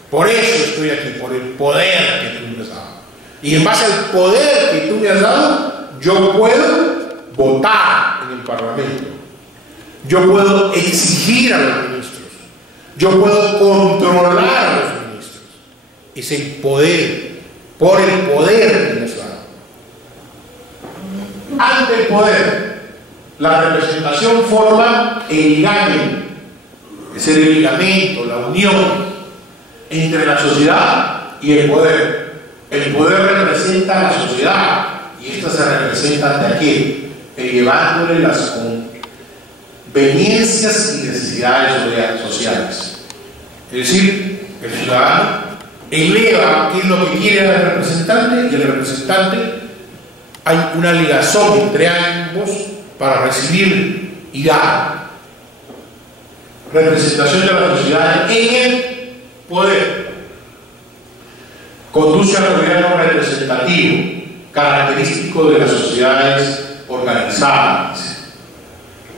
Por eso estoy aquí, por el poder que tú me has dado. Y en base al poder que tú me has dado, yo puedo votar en el Parlamento. Yo puedo exigir a los ministros. Yo puedo controlar a los ministros. Es el poder, por el poder que me has dado. Ante el poder, la representación forma el ligamen, es el ligamento, la unión entre la sociedad y el poder. El poder representa a la sociedad y esta se representa ante aquel, elevándole las conveniencias y necesidades sociales. Es decir, el ciudadano eleva qué es lo que quiere al representante y el representante, hay una ligación entre ambos para recibir y dar. Representación de la sociedad en el poder. Conduce al gobierno representativo, característico de las sociedades organizadas.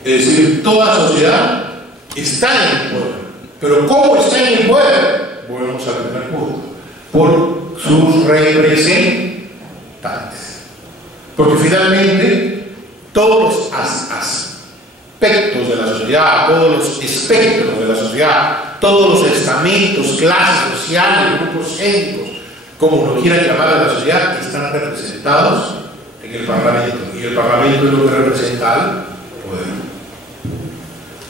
Es decir, toda sociedad está en el poder. Pero ¿cómo está en el poder? Volvemos al primer punto. por sus representantes. Porque finalmente todos los aspectos de la sociedad, todos los espectros de la sociedad, todos los estamentos, clases sociales, grupos étnicos, como lo quieran llamar a la sociedad, están representados en el Parlamento, y el Parlamento es lo que representa al poder.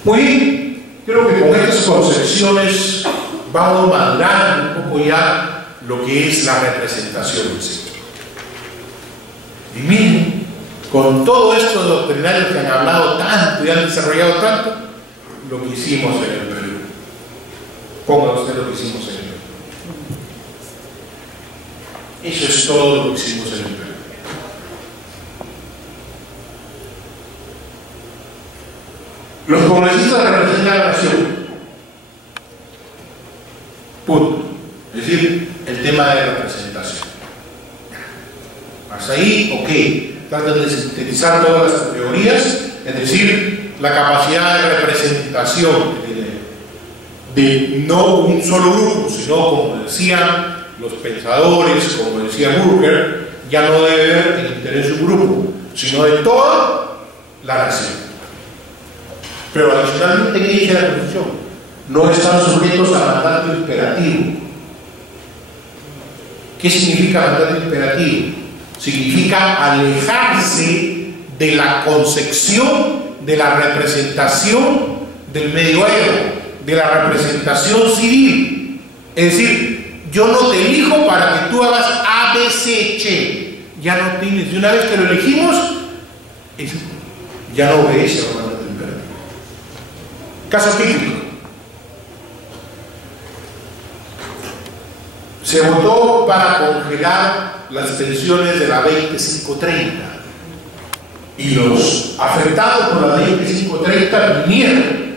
Muy bien, creo que con estas concepciones vamos madurando un poco ya lo que es la representación en sí. Y miren, con todo esto de doctrinarios que han hablado tanto y han desarrollado tanto, lo que hicimos en el Perú. Ponga usted lo que hicimos en el Perú. Eso es todo lo que hicimos en el Perú. Los congresistas representan a la nación. Punto. Es decir, el tema de representación. Hasta ahí, ok. Tratan de sintetizar todas las teorías, es decir, la capacidad de representación de no un solo grupo, sino, como decían los pensadores, como decía Burger, ya no debe ver el interés de un grupo, sino de toda la nación. Pero adicionalmente, ¿qué dice la Constitución? No están sujetos a mandato imperativo. ¿Qué significa mandato imperativo? Significa alejarse de la concepción de la representación del medioevo, de la representación civil. Es decir, yo no te elijo para que tú hagas A, B, C, Ch. Ya no tienes, y una vez que lo elegimos, ya no obedece a mandato imperativo. Caso típico. Se votó para congelar las pensiones de la 2530 y los afectados por la 2530 vinieron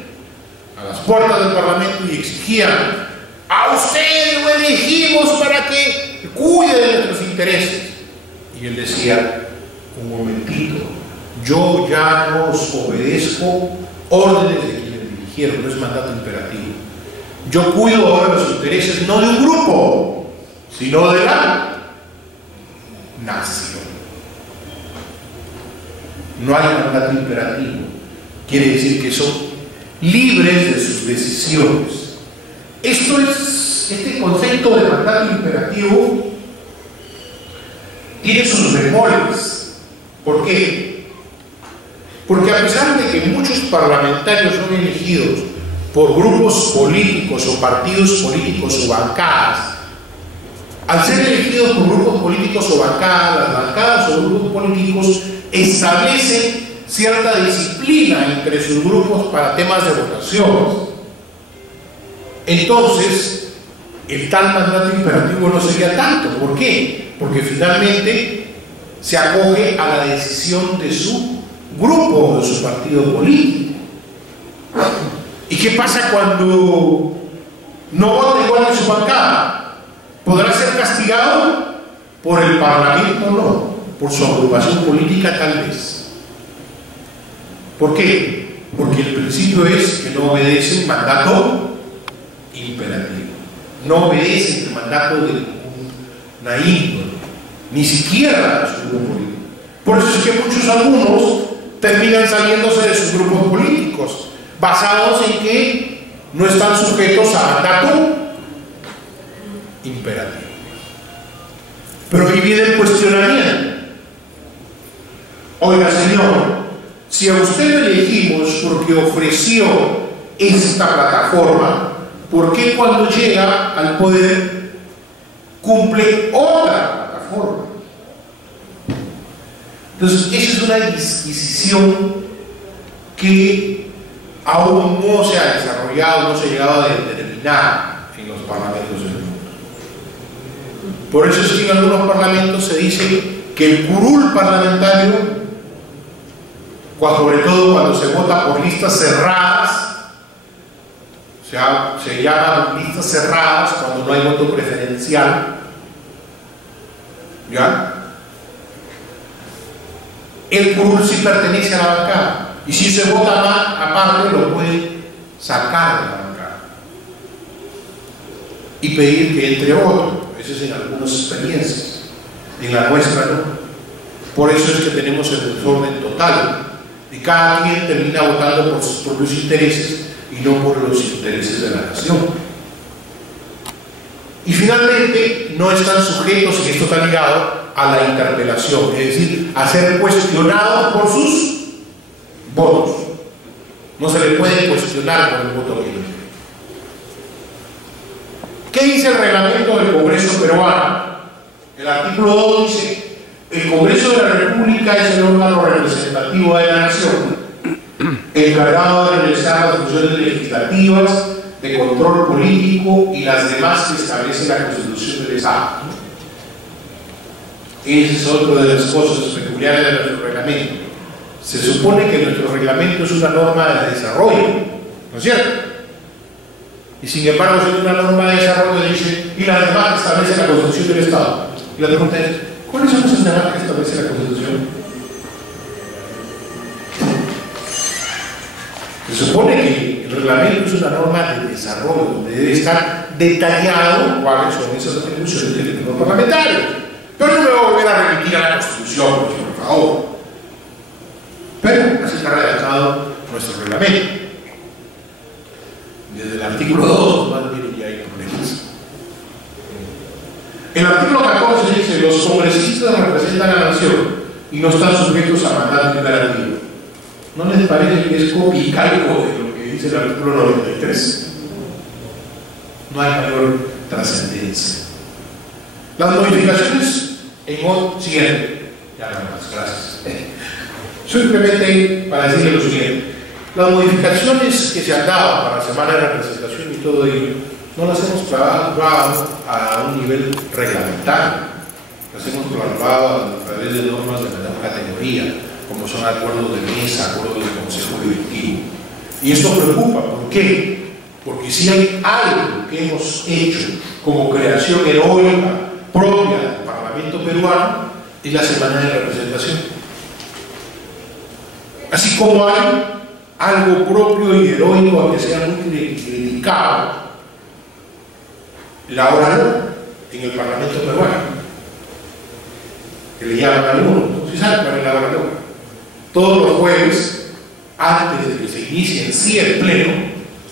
a las puertas del Parlamento y exigían: a usted lo elegimos para que cuide de nuestros intereses. Y él decía: un momentito, yo ya no os obedezco órdenes de quienes me eligieron, no es mandato imperativo. Yo cuido ahora los intereses no de un grupo, sino de la nación. No hay mandato imperativo. Quiere decir que son libres de sus decisiones. Este concepto de mandato imperativo tiene sus bemoles. ¿Por qué? Porque a pesar de que muchos parlamentarios son elegidos por grupos políticos o partidos políticos o bancadas, al ser elegidos por grupos políticos o bancadas, las bancadas o grupos políticos establecen cierta disciplina entre sus grupos para temas de votación. Entonces, el tal mandato imperativo no sería tanto. ¿Por qué? Porque finalmente se acoge a la decisión de su grupo o de su partido político. ¿Y qué pasa cuando no vota igual en su bancada? ¿Podrá ser castigado? Por el Parlamento no, por su agrupación política tal vez. ¿Por qué? Porque el principio es que no obedece el mandato imperativo, no obedece el mandato de una índole, ni siquiera de su grupo político. Por eso es que algunos terminan saliéndose de sus grupos políticos, basados en que no están sujetos a mandato imperativo. Pero ahí viene el cuestionamiento. Oiga, señor, si a usted lo elegimos porque ofreció esta plataforma, ¿por qué cuando llega al poder cumple otra plataforma? Entonces, esa es una disquisición que aún no se ha desarrollado, no se ha llegado a determinar en los parlamentos del mundo. Por eso es que en algunos parlamentos se dice que el curul parlamentario, sobre todo cuando se vota por listas cerradas, se llaman listas cerradas cuando no hay voto preferencial, ¿ya? El curul sí pertenece a la bancada, y si se vota más aparte lo puede sacar de la bancada y pedir que entre otro. eso es en algunas experiencias, en la nuestra no. Por eso es que tenemos el desorden total, y cada quien termina votando por sus propios intereses y no por los intereses de la nación. Y finalmente no están sujetos, y esto está ligado a la interpelación, es decir, a ser cuestionados por sus votos. No se le puede cuestionar por el voto que no. ¿Qué dice el reglamento del Congreso peruano? El artículo 2 dice: el Congreso de la República es el órgano representativo de la nación, encargado de realizar las funciones legislativas, de control político y las demás que establece la Constitución del Estado. Esa es otra de las cosas peculiares de nuestro reglamento. Se supone que nuestro reglamento es una norma de desarrollo, ¿no es cierto? Y sin embargo, si es una norma de desarrollo, dice, y las demás que establece la Constitución del Estado. Y la pregunta es, ¿cuáles son esas demás que establece la Constitución? Se supone que el reglamento es una norma de desarrollo, donde debe estar detallado cuáles son esas atribuciones del gobierno parlamentario. Pero no me voy a volver a remitir a la Constitución, por favor. Pero así está redactado nuestro reglamento. Desde el artículo 2, más bien ya hay problemas. El artículo 14 dice: los congresistas representan a la nación y no están sujetos a mandato imperativo. ¿No les parece que es copia y calco de lo que dice el artículo 93? No hay mayor trascendencia. Las modificaciones en siguiente. Ya no más, gracias. Simplemente para decirle lo siguiente: las modificaciones que se han dado para la semana de representación y todo ello, no las hemos trabajado a un nivel reglamentario, las hemos trabajado a través de normas de menor categoría, como son acuerdos de mesa, acuerdos de consejo directivo. Y esto preocupa. ¿Por qué? Porque si hay algo que hemos hecho como creación heroica propia del Parlamento peruano, es la semana de representación. Así como hay algo propio y heroico, aunque sea muy criticado, la hora no, en el Parlamento peruano, que le llaman a algunos, ¿no? ¿Sí saben cuál es la hora no? Todos los jueves, antes de que se inicie en sí el pleno,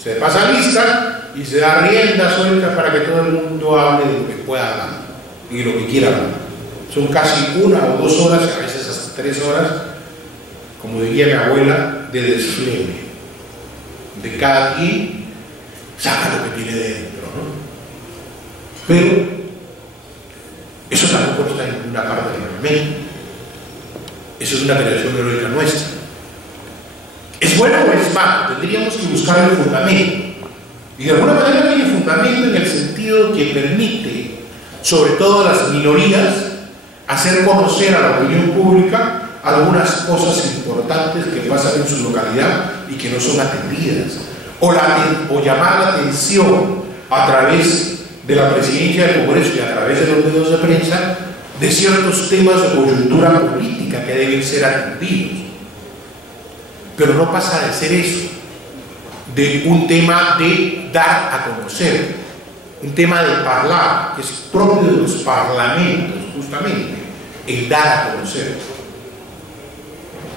se pasa lista y se da rienda suelta para que todo el mundo hable de lo que pueda hablar y lo que quiera hablar. Son casi 1 o 2 horas, a veces hasta 3 horas, como diría mi abuela, de despliegue. De cada quien saca lo que tiene dentro, ¿no? Pero eso tampoco está en ninguna parte del reglamento. Eso es una creación heroica nuestra. ¿Es bueno o es malo? Tendríamos que buscar el fundamento. Y de alguna manera hay el fundamento en el sentido que permite, sobre todo a las minorías, hacer conocer a la opinión pública algunas cosas importantes que pasan en su localidad y que no son atendidas. O llamar la atención a través de la presidencia del Congreso y a través de los medios de prensa de ciertos temas de coyuntura política que deben ser atendidos. Pero no pasa de ser eso, de un tema de dar a conocer, un tema de hablar, que es propio de los parlamentos, justamente, el dar a conocer,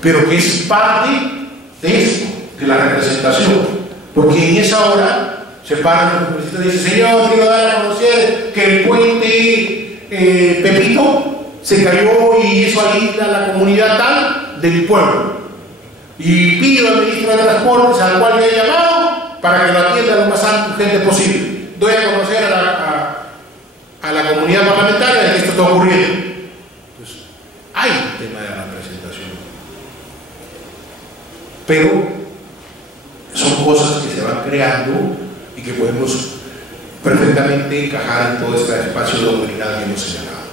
pero que es parte de eso, de la representación, porque en esa hora se paran los congresistas y dicen: señor, quiero dar a conocer que el puente Pepito se cayó y eso aísla a la comunidad tal de mi pueblo. Y pido al ministro de Transportes, al cual le he llamado, para que lo atienda lo más urgente posible. Doy a conocer a la comunidad parlamentaria de que esto está ocurriendo. Entonces, hay un tema de la representación. Pero son cosas que se van creando y que podemos perfectamente encajar en todo este espacio doctrinal que hemos señalado.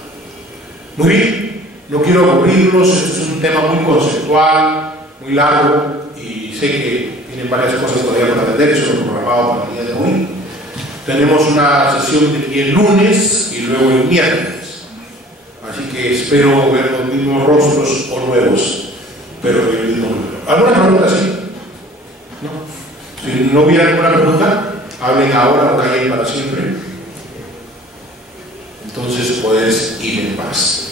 Muy bien, no quiero aburrirlos, este es un tema muy conceptual, muy largo, y sé que tienen varias cosas todavía por atender, eso lo programado para el día de hoy. Tenemos una sesión el lunes y luego el miércoles, así que espero ver los mismos rostros o nuevos, pero el mismo número. ¿Alguna pregunta? Sí. ¿No? Si no hubiera ninguna pregunta, hablen ahora o callen para siempre. entonces puedes ir en paz.